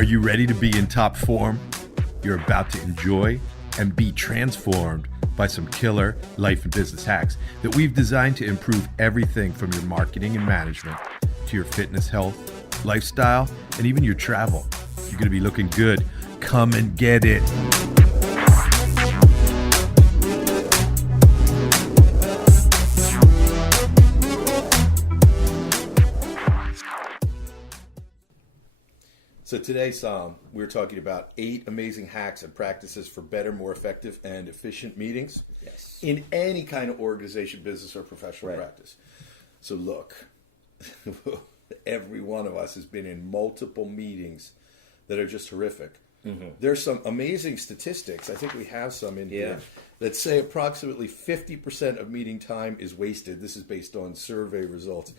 Are you ready to be in top form? You're about to enjoy and be transformed by some killer life and business hacks that we've designed to improve everything from your marketing and management to your fitness, health, lifestyle, and even your travel. You're going to be looking good. Come and get it. So today, Sam, we're talking about 8 amazing hacks and practices for better, more effective, and efficient meetings in any kind of organization, business, or professional practice. So look, every one of us has been in multiple meetings that are just horrific. There's some amazing statistics, I think we have some in here, that say approximately 50% of meeting time is wasted. This is based on survey results.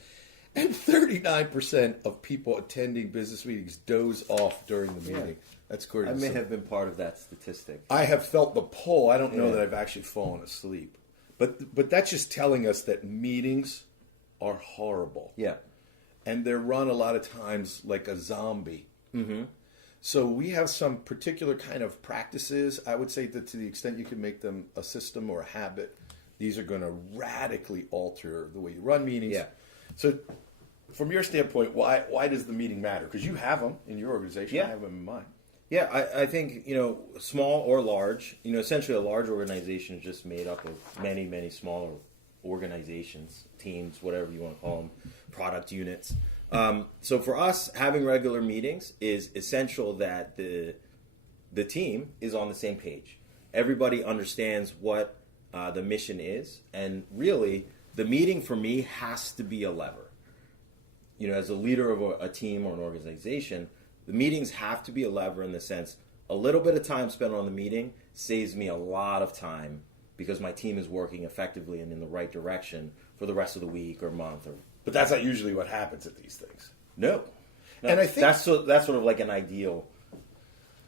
And 39% of people attending business meetings doze off during the meeting. That's according I to may some... have been part of that statistic. I have felt the pull. I don't know that I've actually fallen asleep. But that's just telling us that meetings are horrible. Yeah. And they're run a lot of times like a zombie. So we have some particular kind of practices. I would say that to the extent you can make them a system or a habit, these are going to radically alter the way you run meetings. Yeah. So from your standpoint, why does the meeting matter? Because you have them in your organization. Yeah. I have them in mine. Yeah, I think, small or large, essentially a large organization is just made up of many, many smaller organizations, teams, whatever you want to call them, product units. So for us, having regular meetings is essential that the team is on the same page. Everybody understands what the mission is, and really, the meeting for me has to be a lever. As a leader of a team or an organization, the meetings have to be a lever in the sense a little bit of time spent on the meeting saves me a lot of time because my team is working effectively and in the right direction for the rest of the week or month. But that's not usually what happens at these things. No. And I think that's sort of like an ideal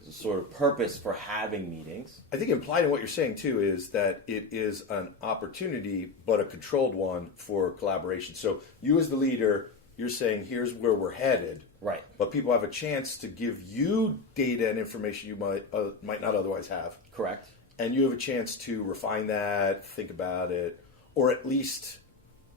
sort of purpose for having meetings. I think implied in what you're saying too is that it is an opportunity, but a controlled one for collaboration. So you as the leader, you're saying here's where we're headed, right? But people have a chance to give you data and information you might not otherwise have. Correct. And you have a chance to refine that, think about it, or at least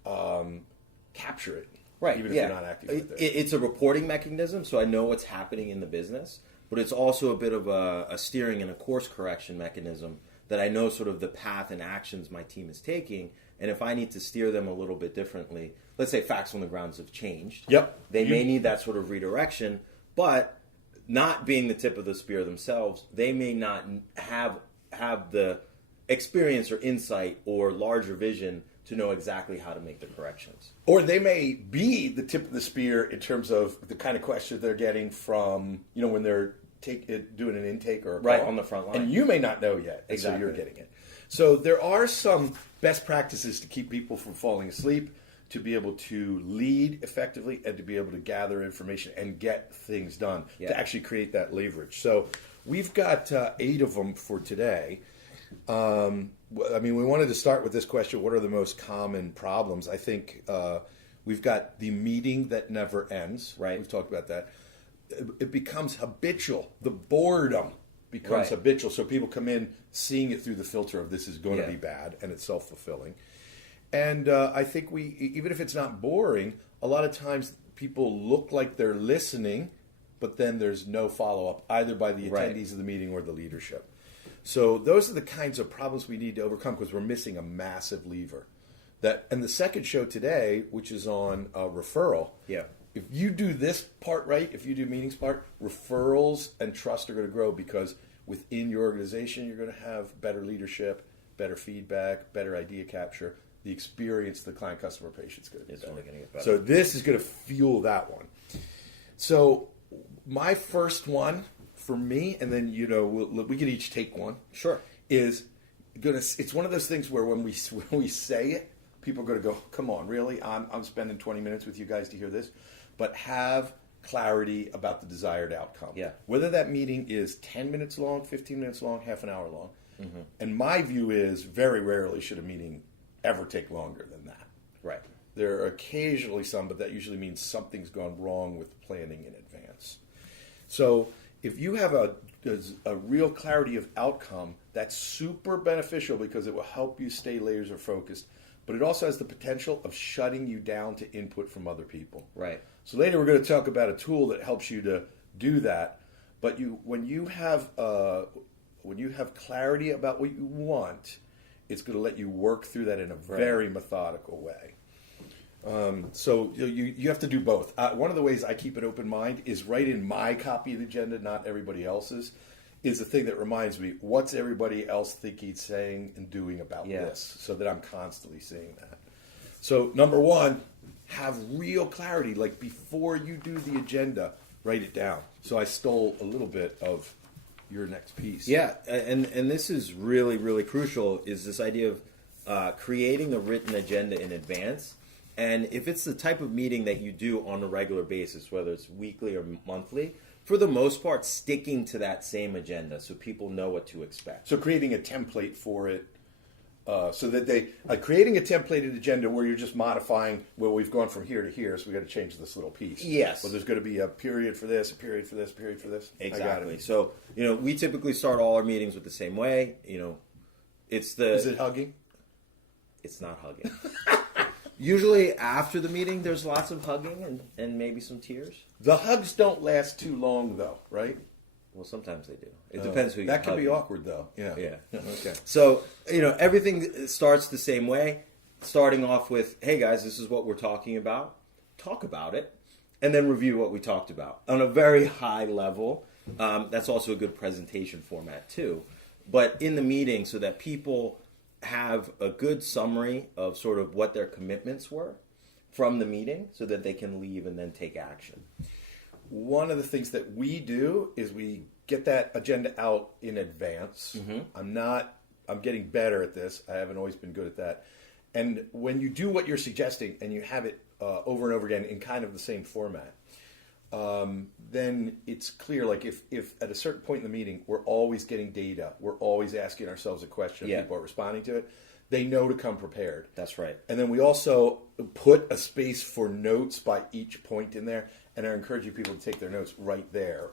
capture it. Right. Even if you're not active with it. It's a reporting mechanism, so I know what's happening in the business. But it's also a bit of a steering and a course correction mechanism that I know sort of the path and actions my team is taking. And if I need to steer them a little bit differently, let's say facts on the grounds have changed. They may need that sort of redirection, but not being the tip of the spear themselves, they may not have the experience or insight or larger vision to know exactly how to make the corrections. Or they may be the tip of the spear in terms of the kind of questions they're getting from, when they're doing an intake or a right call. On the front line. And you may not know yet. Exactly. So you're getting it. So there are some best practices to keep people from falling asleep, to be able to lead effectively, and to be able to gather information and get things done, to actually create that leverage. So we've got 8 of them for today. We wanted to start with this question: what are the most common problems? I think we've got the meeting that never ends. Right. We've talked about that. It becomes habitual. The boredom becomes habitual. So people come in seeing it through the filter of this is going to be bad, and it's self-fulfilling. And I think even if it's not boring, a lot of times people look like they're listening, but then there's no follow-up either by the attendees of the meeting or the leadership. So those are the kinds of problems we need to overcome because we're missing a massive lever. And the second show today, which is on referral, if you do this part right, if you do meetings part, referrals and trust are going to grow because within your organization, you're going to have better leadership, better feedback, better idea capture. The experience the client, customer, patient's going to be only going to get better. So this is going to fuel that one. So my first one for me, and then we can each take one. Sure. It's one of those things where when we say it, people are going to go, "Come on, really? I'm spending 20 minutes with you guys to hear this," but have clarity about the desired outcome. Yeah. Whether that meeting is 10 minutes long, 15 minutes long, half an hour long. And my view is very rarely should a meeting ever take longer than that. Right. There are occasionally some, but that usually means something's gone wrong with planning in advance. So if you have a real clarity of outcome, that's super beneficial because it will help you stay laser focused. But it also has the potential of shutting you down to input from other people. Right. So later we're going to talk about a tool that helps you to do that. But when you have clarity about what you want, it's going to let you work through that in a very methodical way. So you have to do both. One of the ways I keep an open mind is write in my copy of the agenda, not everybody else's, is the thing that reminds me, what's everybody else thinking, saying, and doing about this, so that I'm constantly seeing that. So number one, have real clarity. Like before you do the agenda, write it down. So I stole a little bit of your next piece. Yeah, and this is really, really crucial, is this idea of creating a written agenda in advance. And if it's the type of meeting that you do on a regular basis, whether it's weekly or monthly, for the most part, sticking to that same agenda so people know what to expect. So creating a template for it, so that creating a templated agenda where you're just modifying, well, we've gone from here to here, so we got to change this little piece. Yes. Well, there's going to be a period for this, a period for this, a period for this. Exactly. So, we typically start all our meetings with the same way. Is it hugging? It's not hugging. Usually after the meeting, there's lots of hugging and maybe some tears. The hugs don't last too long, though, right? Well, sometimes they do. It depends who you're That can hugging. be awkward, though. Yeah. Okay. So, everything starts the same way, starting off with, hey, guys, this is what we're talking about. Talk about it, and then review what we talked about on a very high level. That's also a good presentation format, too. But in the meeting, so that people have a good summary of sort of what their commitments were from the meeting so that they can leave and then take action. One of the things that we do is we get that agenda out in advance. Mm-hmm. I'm getting better at this. I haven't always been good at that. And when you do what you're suggesting and you have it over and over again in kind of the same format, then it's clear, like if at a certain point in the meeting, we're always getting data, we're always asking ourselves a question, people are responding to it, they know to come prepared. That's right. And then we also put a space for notes by each point in there, and are encouraging people to take their notes right there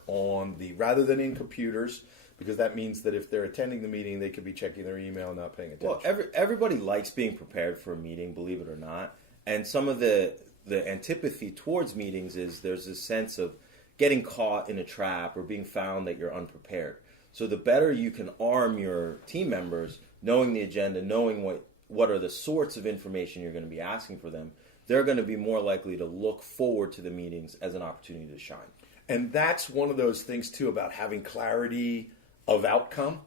rather than in computers, because that means that if they're attending the meeting, they could be checking their email and not paying attention. Well, everybody likes being prepared for a meeting, believe it or not. And some of the antipathy towards meetings is there's this sense of getting caught in a trap or being found that you're unprepared. So the better you can arm your team members, knowing the agenda, knowing what are the sorts of information you're going to be asking for them, they're going to be more likely to look forward to the meetings as an opportunity to shine. And that's one of those things, too, about having clarity of outcome,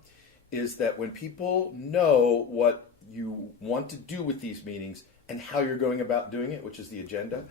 is that when people know what you want to do with these meetings and how you're going about doing it, which is the agenda,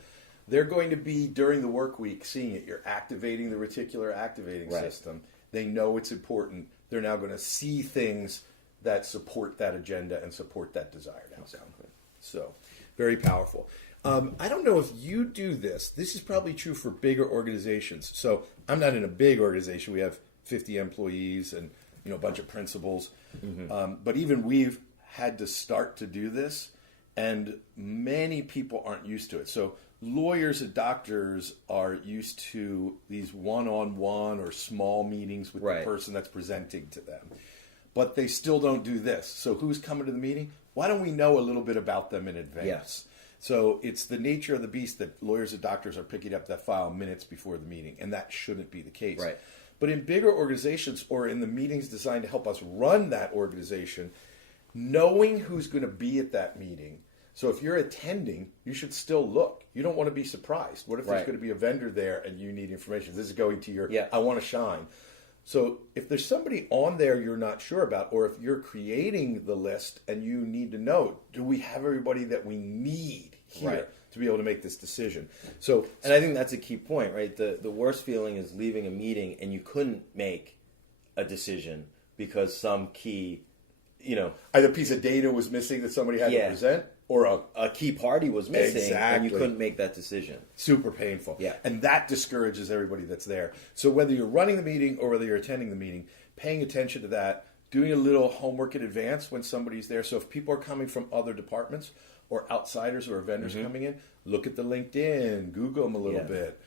they're going to be, during the work week, seeing it. You're activating the reticular activating system. They know it's important. They're now going to see things that support that agenda and support that desired outcome. Exactly. So, very powerful. I don't know if you do this. This is probably true for bigger organizations. So, I'm not in a big organization. We have 50 employees and a bunch of principals. Mm-hmm. But even we've had to start to do this, and many people aren't used to it. So lawyers and doctors are used to these one-on-one or small meetings with the person that's presenting to them. But they still don't do this. So who's coming to the meeting? Why don't we know a little bit about them in advance? Yes. So it's the nature of the beast that lawyers and doctors are picking up that file minutes before the meeting, and that shouldn't be the case. Right. But in bigger organizations or in the meetings designed to help us run that organization, knowing who's going to be at that meeting. So if you're attending, you should still look. You don't want to be surprised. What if there's going to be a vendor there and you need information? This is going to your, I want to shine. So if there's somebody on there you're not sure about, or if you're creating the list and you need to know, do we have everybody that we need here to be able to make this decision? So, and I think that's a key point, right? The worst feeling is leaving a meeting and you couldn't make a decision because some key, either piece of data was missing that somebody had to present, or a key party was missing, and you couldn't make that decision. Super painful. Yeah. And that discourages everybody that's there. So whether you're running the meeting or whether you're attending the meeting, paying attention to that, doing a little homework in advance when somebody's there. So if people are coming from other departments or outsiders or vendors coming in, look at the LinkedIn, Google them a little bit.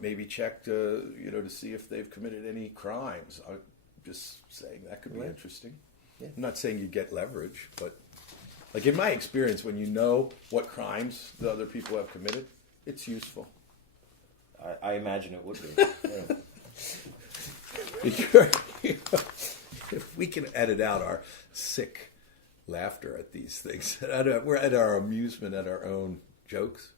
Maybe check to see if they've committed any crimes. I'm just saying that could be interesting. Yeah. I'm not saying you get leverage, but like in my experience, when you know what crimes the other people have committed, it's useful. I imagine it would be. If we can edit out our sick laughter at these things, we're at our amusement at our own jokes.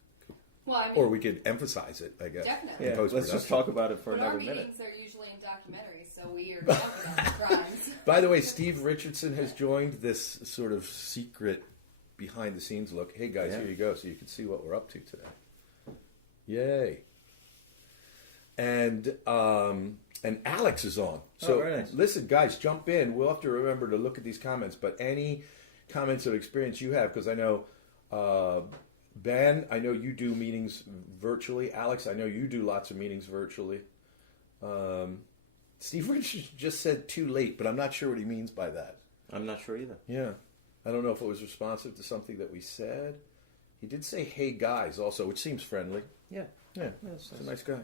Well, I mean, or we could emphasize it, I guess. Definitely. Yeah, let's just talk about it for but another our minute. meetings are usually in documentaries, so we are talking about crimes. By the way, Steve Richardson has joined this sort of secret behind-the-scenes look. Hey, guys, here you go, so you can see what we're up to today. Yay. And Alex is on. So very nice. Listen, guys, jump in. We'll have to remember to look at these comments, but any comments of experience you have, because I know Ben, I know you do meetings virtually. Alex, I know you do lots of meetings virtually. Steve Richards just said too late, but I'm not sure what he means by that. I'm not sure either. Yeah. I don't know if it was responsive to something that we said. He did say, hey, guys, also, which seems friendly. Yeah. Yeah, That's he's a nice guy.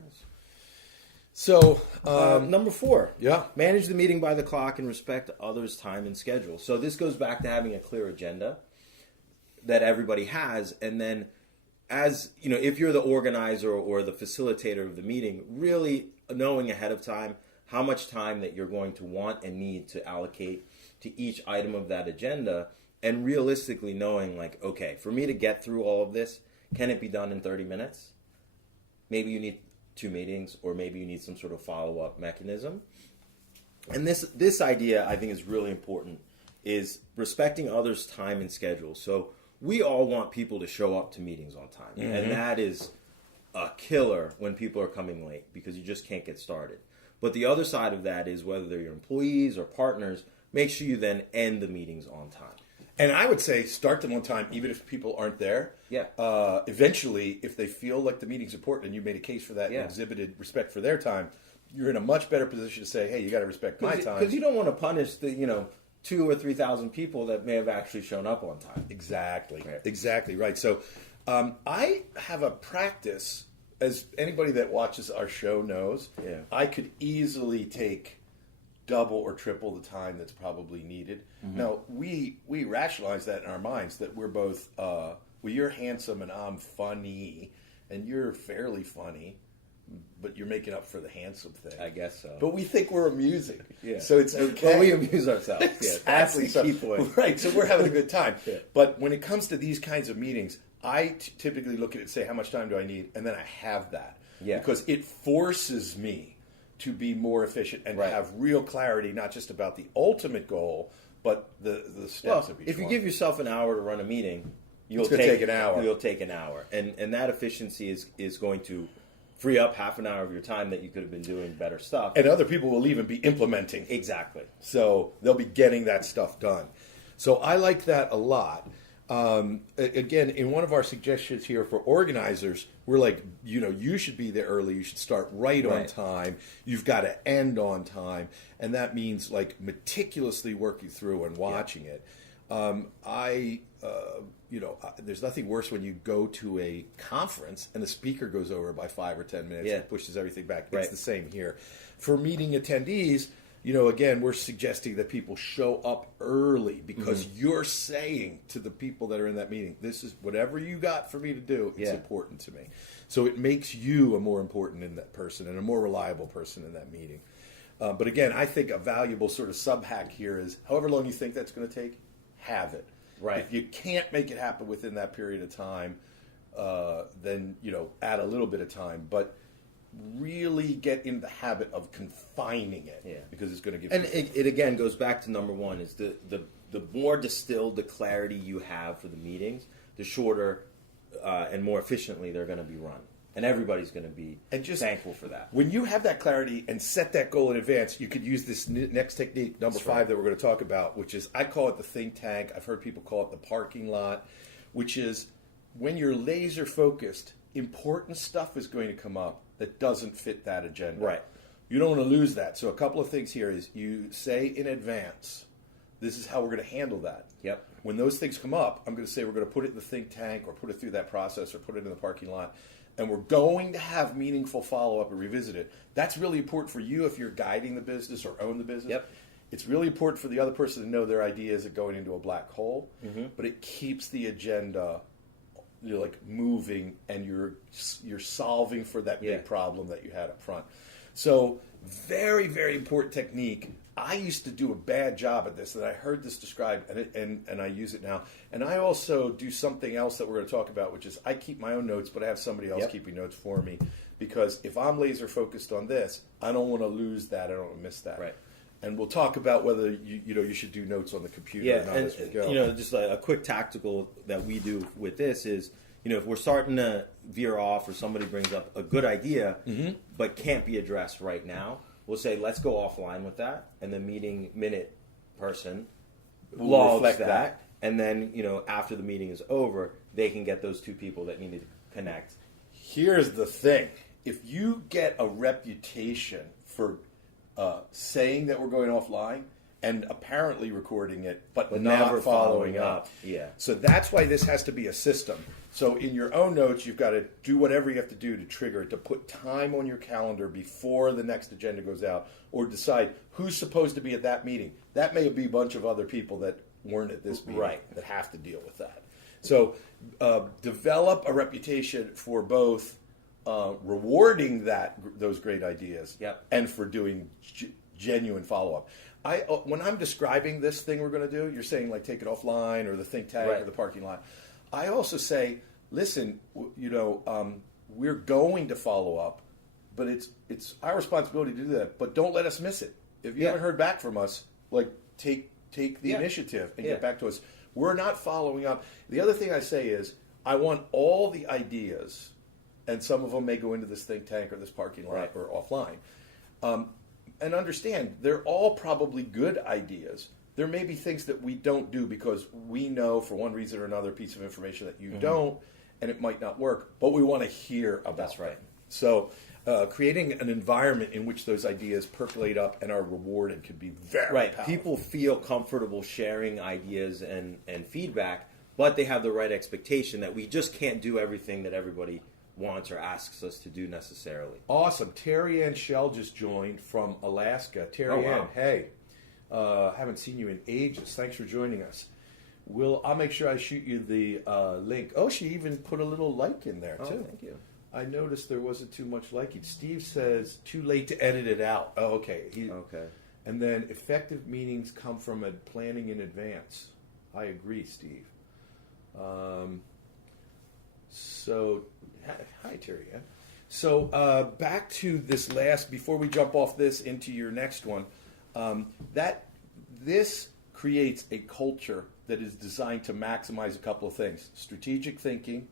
So, number 4. Yeah. Manage the meeting by the clock and respect others' time and schedule. So this goes back to having a clear agenda that everybody has, and then as if you're the organizer or the facilitator of the meeting, really knowing ahead of time how much time that you're going to want and need to allocate to each item of that agenda, and realistically knowing, like, okay, for me to get through all of this, can it be done in 30 minutes? Maybe you need 2 meetings, or maybe you need some sort of follow-up mechanism. And this idea, I think, is really important, is respecting others' time and schedule. So we all want people to show up to meetings on time. Mm-hmm. And that is a killer when people are coming late, because you just can't get started. But the other side of that is, whether they're your employees or partners, make sure you then end the meetings on time. And I would say start them on time, even if people aren't there. Yeah. Eventually, if they feel like the meeting's important and you made a case for that and exhibited respect for their time, you're in a much better position to say, hey, you got to respect my time. Because you don't want to punish the 2,000 or 3,000 people that may have actually shown up on time. Exactly. Right. Exactly right. So I have a practice, as anybody that watches our show knows, I could easily take double or triple the time that's probably needed. Mm-hmm. Now, we rationalize that in our minds, that we're both, you're handsome and I'm funny, and you're fairly funny, but you're making up for the handsome thing. I guess so. But we think we're amusing. Yeah. So it's okay. Well, we amuse ourselves. Exactly. Yeah, that's the key point. Right, so we're having a good time. Yeah. But when it comes to these kinds of meetings, I typically look at it and say, how much time do I need? And then I have that. Yeah. Because it forces me to be more efficient and have real clarity, not just about the ultimate goal, but the steps of each if you one. give yourself an hour to run a meeting, you'll take an hour. You'll take an hour. And that efficiency is going to free up half an hour of your time that you could have been doing better stuff. And other people will even be implementing. Exactly. So they'll be getting that stuff done. So I like that a lot. Again, in one of our suggestions here for organizers, we're like, you should be there early. You should start right on time. You've got to end on time. And that means like meticulously working through and watching it. There's nothing worse when you go to a conference and the speaker goes over by 5 or 10 minutes and pushes everything back. It's the same here. For meeting attendees, again, we're suggesting that people show up early, because you're saying to the people that are in that meeting, this is whatever you got for me to do, it's important to me. So it makes you a more important in that person and a more reliable person in that meeting. But again, I think a valuable sort of sub-hack here is, however long you think that's going to take, have it. Right. If you can't make it happen within that period of time, then, add a little bit of time. But really get in the habit of confining it, because it's going to give. And it again goes back to number 1: is the more distilled the clarity you have for the meetings, the shorter and more efficiently they're going to be run, and everybody's going to be thankful for that. When you have that clarity and set that goal in advance, you could use this next technique, number 5, that we're going to talk about, which is, I call it the think tank. I've heard people call it the parking lot, which is when you're laser focused, important stuff is going to come up that doesn't fit that agenda. Right. You don't want to lose that. So a couple of things here is, you say in advance, this is how we're going to handle that. Yep. When those things come up, I'm going to say we're going to put it in the think tank, or put it through that process, or put it in the parking lot. and we're going to have meaningful follow-up and revisit it. That's really important for you if you're guiding the business or own the business. Yep. It's really important for the other person to know their idea isn't going into a black hole, but it keeps the agenda moving, and you're solving for that big problem that you had up front. So very, very important technique. I used to do a bad job at this, and I heard this described, and I use it now. And I also do something else that we're going to talk about, which is I keep my own notes, but I have somebody else keeping notes for me, because if I'm laser focused on this, I don't want to lose that. I don't want to miss that. Right. And we'll talk about whether you should do notes on the computer or not as we go. Just like a quick tactical that we do with this is, if we're starting to veer off or somebody brings up a good idea but can't be addressed right now, we'll say, let's go offline with that, and the meeting minute person logs reflect that, and then, after the meeting is over, they can get those two people that need to connect. Here's the thing. If you get a reputation for saying that we're going offline and apparently recording it, but not never following up. Yeah. So that's why this has to be a system. So in your own notes, you've got to do whatever you have to do to trigger it, to put time on your calendar before the next agenda goes out, or decide who's supposed to be at that meeting. That may be a bunch of other people that weren't at this meeting that have to deal with that. So develop a reputation for both rewarding those great ideas and for doing genuine follow-up. When I'm describing this thing we're going to do, you're saying like take it offline or the think tank or the parking lot. I also say, listen, we're going to follow up, but it's our responsibility to do that. But don't let us miss it. If you haven't heard back from us, take the initiative and get back to us. We're not following up. The other thing I say is, I want all the ideas, and some of them may go into this think tank or this parking lot or offline. And understand, they're all probably good ideas. There may be things that we don't do because we know for one reason or another piece of information that you don't, and it might not work, but we want to hear about That's right. them. So creating an environment in which those ideas percolate up and are rewarded can be very powerful. People feel comfortable sharing ideas and feedback, but they have the right expectation that we just can't do everything that everybody wants or asks us to do necessarily. Awesome. Terry Ann Shell just joined from Alaska. Terry Ann, hey, haven't seen you in ages. Thanks for joining us. I'll make sure I shoot you the link. Oh, she even put a little like in there, too. Thank you. I noticed there wasn't too much liking. Steve says, too late to edit it out. Oh, okay. Okay. And then effective meetings come from planning in advance. I agree, Steve. So, hi, Terry Ann. So, back to this last, before we jump off this into your next one, this creates a culture that is designed to maximize a couple of things: strategic thinking,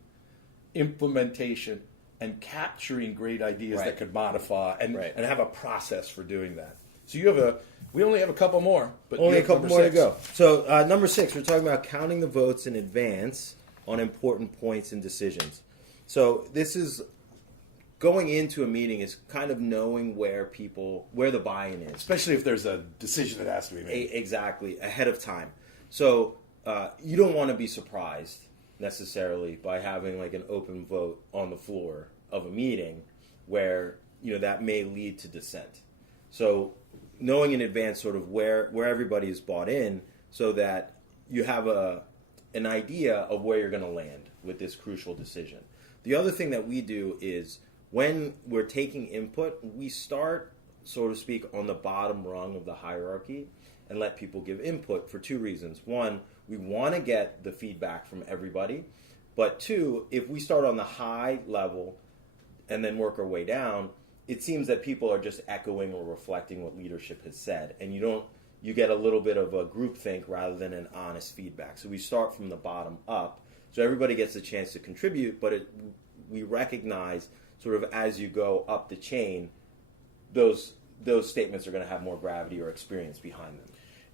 implementation, and capturing great ideas that could modify and have a process for doing that. So we only have a couple more, but only a couple more to go. So number 6, we're talking about counting the votes in advance on important points and decisions. So this is going into a meeting is kind of knowing where the buy-in is, especially if there's a decision that has to be made. Exactly, ahead of time. So you don't want to be surprised necessarily by having like an open vote on the floor of a meeting where that may lead to dissent. So knowing in advance sort of where everybody is bought in, so that you have an idea of where you're going to land with this crucial decision. The other thing that we do is when we're taking input, we start, so to speak, on the bottom rung of the hierarchy and let people give input for 2 reasons. One, we want to get the feedback from everybody. But 2, if we start on the high level and then work our way down, it seems that people are just echoing or reflecting what leadership has said. And you get a little bit of a groupthink rather than an honest feedback. So we start from the bottom up. So everybody gets a chance to contribute, but we recognize sort of as you go up the chain, those statements are going to have more gravity or experience behind them.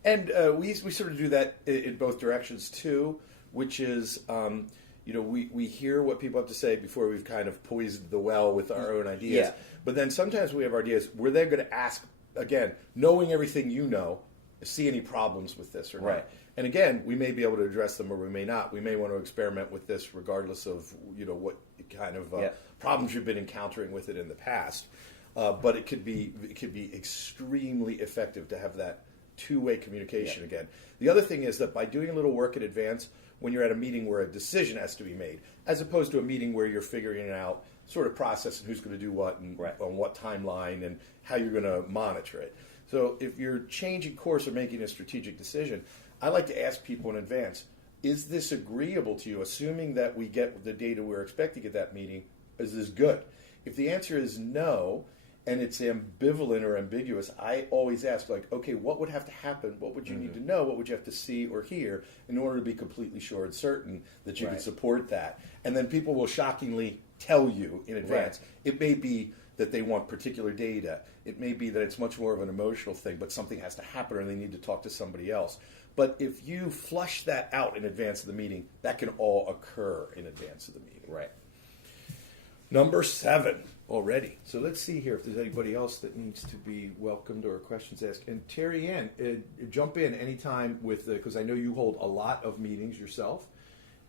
And we sort of do that in both directions too, which is, we hear what people have to say before we've kind of poisoned the well with our own ideas. Yeah. But then sometimes we have ideas, we're then going to ask, again, knowing everything you know, see any problems with this or not. Right. And again, we may be able to address them or we may not. We may want to experiment with this regardless of what kind of problems you've been encountering with it in the past. But it could be extremely effective to have that two-way communication again. The other thing is that by doing a little work in advance, when you're at a meeting where a decision has to be made, as opposed to a meeting where you're figuring out sort of process and who's going to do what and on what timeline and how you're going to monitor it. So if you're changing course or making a strategic decision, I like to ask people in advance, is this agreeable to you? Assuming that we get the data we're expecting at that meeting, is this good? If the answer is no, and it's ambivalent or ambiguous, I always ask, like, okay, what would have to happen? What would you need to know? What would you have to see or hear in order to be completely sure and certain that you could support that? And then people will shockingly tell you in advance. It may be that they want particular data. It may be that it's much more of an emotional thing, but something has to happen or they need to talk to somebody else. But if you flush that out in advance of the meeting, that can all occur in advance of the meeting. Right. Number 7 already. So let's see here if there's anybody else that needs to be welcomed or questions asked. And Terry Ann, jump in anytime with because I know you hold a lot of meetings yourself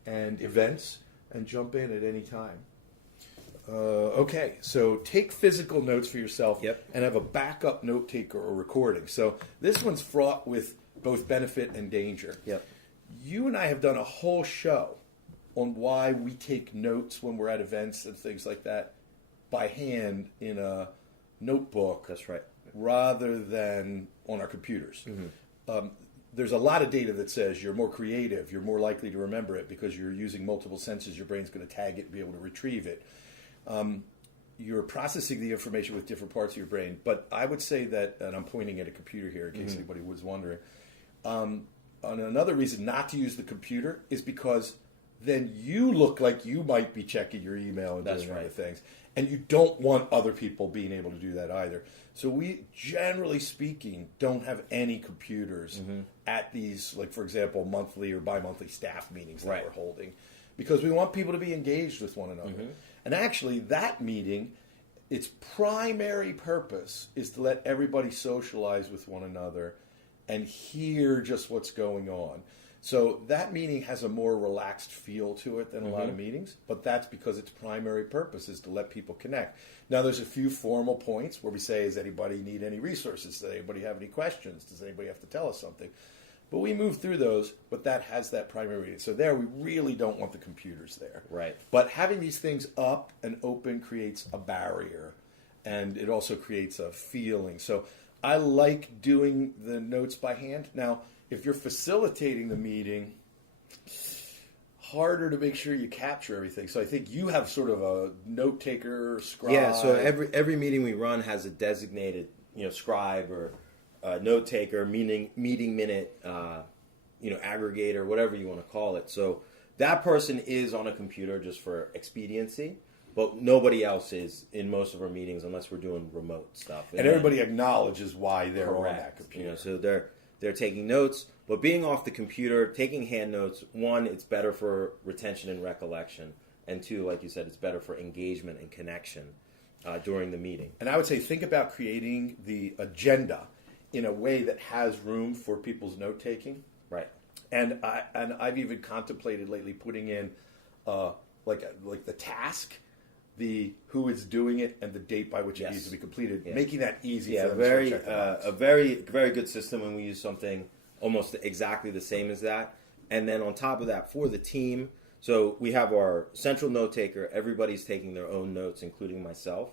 and events, and jump in at any time. Okay, so take physical notes for yourself and have a backup note taker or recording. So this one's fraught with both benefit and danger. You and I have done a whole show on why we take notes when we're at events and things like that by hand in a notebook. That's right. Rather than on our computers. There's a lot of data that says you're more creative, you're more likely to remember it because you're using multiple senses, your brain's going to tag it and be able to retrieve it. You're processing the information with different parts of your brain. But I would say that, and I'm pointing at a computer here in case anybody was wondering, on another reason not to use the computer is because then you look like you might be checking your email and doing other things. And you don't want other people being able to do that either. So we, generally speaking, don't have any computers at these, like, for example, monthly or bi-monthly staff meetings that we're holding. Because we want people to be engaged with one another. And actually, that meeting, its primary purpose is to let everybody socialize with one another and hear just what's going on. So that meeting has a more relaxed feel to it than a lot of meetings, but that's because its primary purpose is to let people connect. Now, there's a few formal points where we say, does anybody need any resources? Does anybody have any questions? Does anybody have to tell us something? But we move through those, but that has that primary reason. So there, we really don't want the computers there. Right. But having these things up and open creates a barrier, and it also creates a feeling. So I like doing the notes by hand. Now, if you're facilitating the meeting, harder to make sure you capture everything. So I think you have sort of a note taker, scribe. Yeah, so every meeting we run has a designated, scribe or note taker, meeting minute, aggregator, whatever you want to call it. So that person is on a computer just for expediency, but nobody else is in most of our meetings unless we're doing remote stuff. And everybody acknowledges why they're on that computer. So they're taking notes, but being off the computer, taking hand notes, one, it's better for retention and recollection, and two, like you said, it's better for engagement and connection during the meeting. And I would say think about creating the agenda in a way that has room for people's note-taking. Right. And I've even contemplated lately putting in like the task, the who is doing it, and the date by which it needs to be completed, making that easy for them to check a very, very good system when we use something almost exactly the same as that. And then on top of that, for the team, so we have our central note taker. Everybody's taking their own notes, including myself.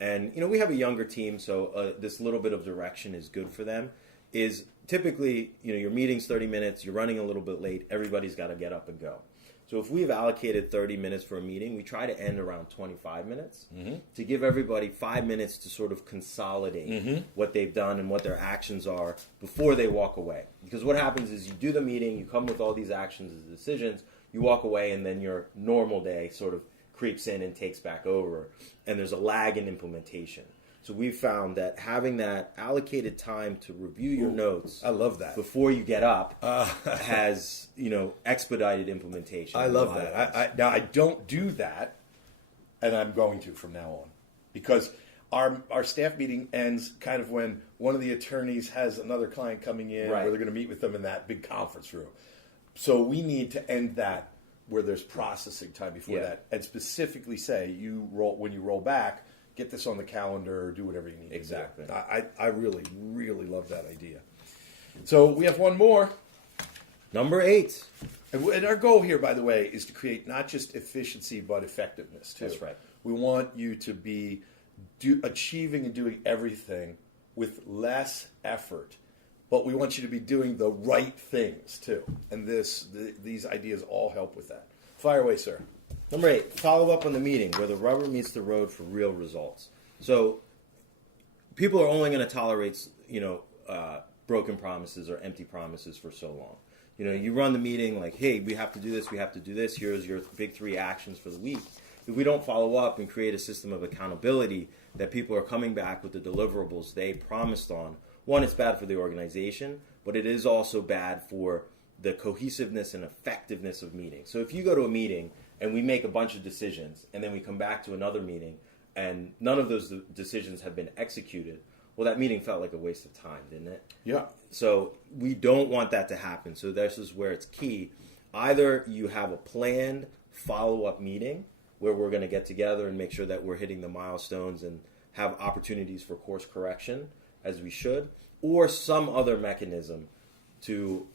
And, we have a younger team, so this little bit of direction is good for them. Is typically, your meeting's 30 minutes, you're running a little bit late, everybody's got to get up and go. So if we've allocated 30 minutes for a meeting, we try to end around 25 minutes to give everybody 5 minutes to sort of consolidate what they've done and what their actions are before they walk away. Because what happens is you do the meeting, you come with all these actions and decisions, you walk away, and then your normal day sort of creeps in and takes back over. And there's a lag in implementation. So we've found that having that allocated time to review your notes, I love that, before you get up, has expedited implementation. I love that. Now I don't do that, and I'm going to from now on, because our staff meeting ends kind of when one of the attorneys has another client coming in, Right. where they're going to meet with them in that big conference room. So we need to end that where there's processing time before Yeah. that, and specifically say when you roll back, get this on the calendar or do whatever you need. Exactly. To do. I really, really love that idea. So we have one more. Number 8. And our goal here, by the way, is to create not just efficiency but effectiveness too. That's right. We want you to be achieving and doing everything with less effort, but we want you to be doing the right things too. And these ideas all help with that. Fire away, sir. Number 8, follow up on the meeting where the rubber meets the road for real results. So people are only going to tolerate, broken promises or empty promises for so long. You run the meeting like, hey, we have to do this, we have to do this. Here's your big 3 actions for the week. If we don't follow up and create a system of accountability that people are coming back with the deliverables they promised on, one, it's bad for the organization, but it is also bad for the cohesiveness and effectiveness of meetings. So if you go to a meeting and we make a bunch of decisions and then we come back to another meeting and none of those decisions have been executed, well, that meeting felt like a waste of time, didn't it? Yeah. So we don't want that to happen. So this is where it's key. Either you have a planned follow-up meeting where we're going to get together and make sure that we're hitting the milestones and have opportunities for course correction as we should, or some other mechanism to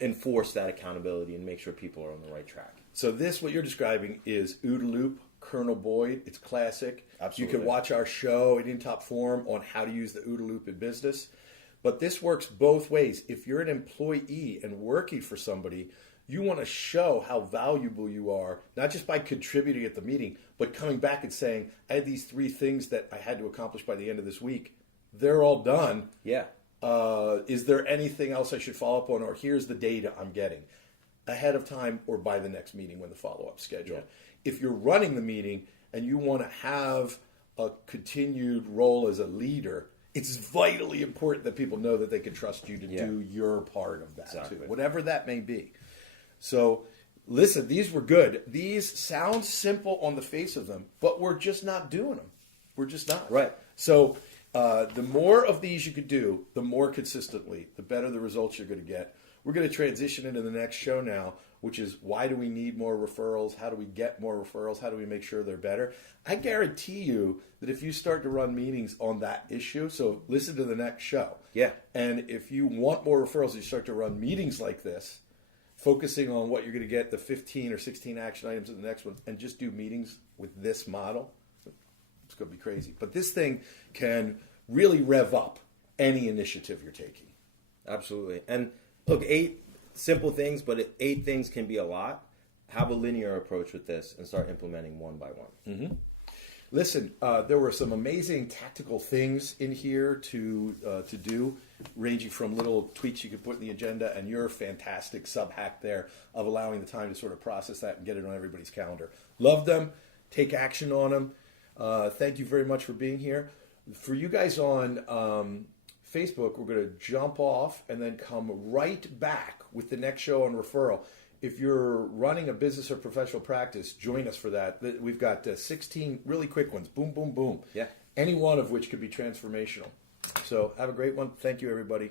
enforce that accountability and make sure people are on the right track. So what you're describing is OODA Loop, Colonel Boyd. It's classic. Absolutely. You can watch our show in Top Form on how to use the OODA Loop in business. But this works both ways. If you're an employee and working for somebody, you want to show how valuable you are, not just by contributing at the meeting, but coming back and saying, I had these 3 things that I had to accomplish by the end of this week. They're all done. Yeah. Is there anything else I should follow up on? Or here's the data I'm getting ahead of time or by the next meeting when the follow-up's scheduled. Yeah. If you're running the meeting and you want to have a continued role as a leader, it's vitally important that people know that they can trust you to do your part of that too, whatever that may be. So listen, these were good. These sound simple on the face of them, but we're just not doing them. We're just not. Right. So the more of these you could do, the more consistently, the better the results you're going to get. We're going to transition into the next show now, which is why do we need more referrals? How do we get more referrals? How do we make sure they're better? I guarantee you that if you start to run meetings on that issue, so listen to the next show. Yeah. And if you want more referrals, you start to run meetings like this, focusing on what you're going to get, the 15 or 16 action items in the next one, and just do meetings with this model, it's going to be crazy. But this thing can really rev up any initiative you're taking. Absolutely. And look, 8 simple things, but 8 things can be a lot. Have a linear approach with this and start implementing one by one. Mm-hmm. Listen, there were some amazing tactical things in here to do, ranging from little tweaks you could put in the agenda and your fantastic sub-hack there of allowing the time to sort of process that and get it on everybody's calendar. Love them. Take action on them. Thank you very much for being here. For you guys on Facebook, we're going to jump off and then come right back with the next show on referral. If you're running a business or professional practice, join us for that. We've got 16 really quick ones. Boom, boom, boom. Yeah. Any one of which could be transformational. So have a great one. Thank you, everybody.